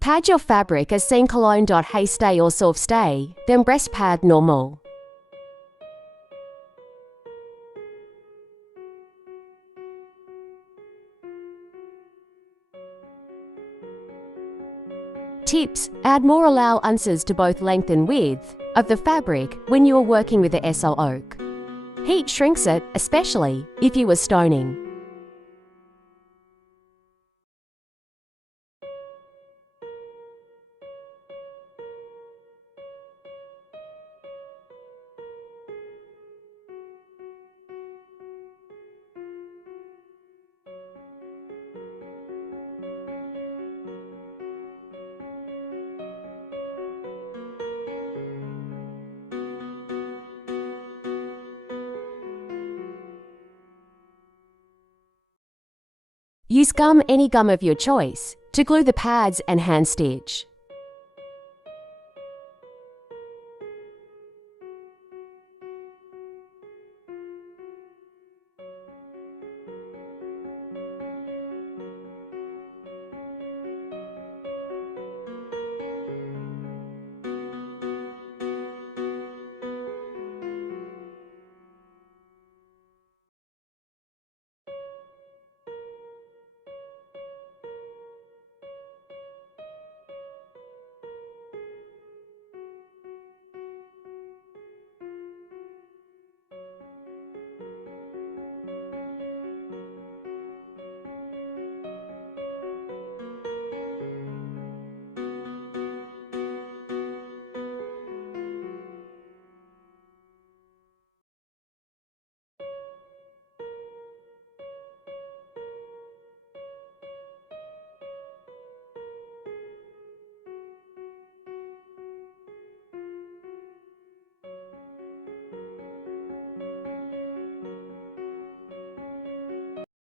Pad your fabric as seen cologne.haystay or soft stay, then breast pad normal. Tips: add more allowances to both length and width of the fabric when you are working with the Aso Oke. Heat shrinks it, especially if you are stoning. Use gum, any gum of your choice, to glue the pads and hand stitch.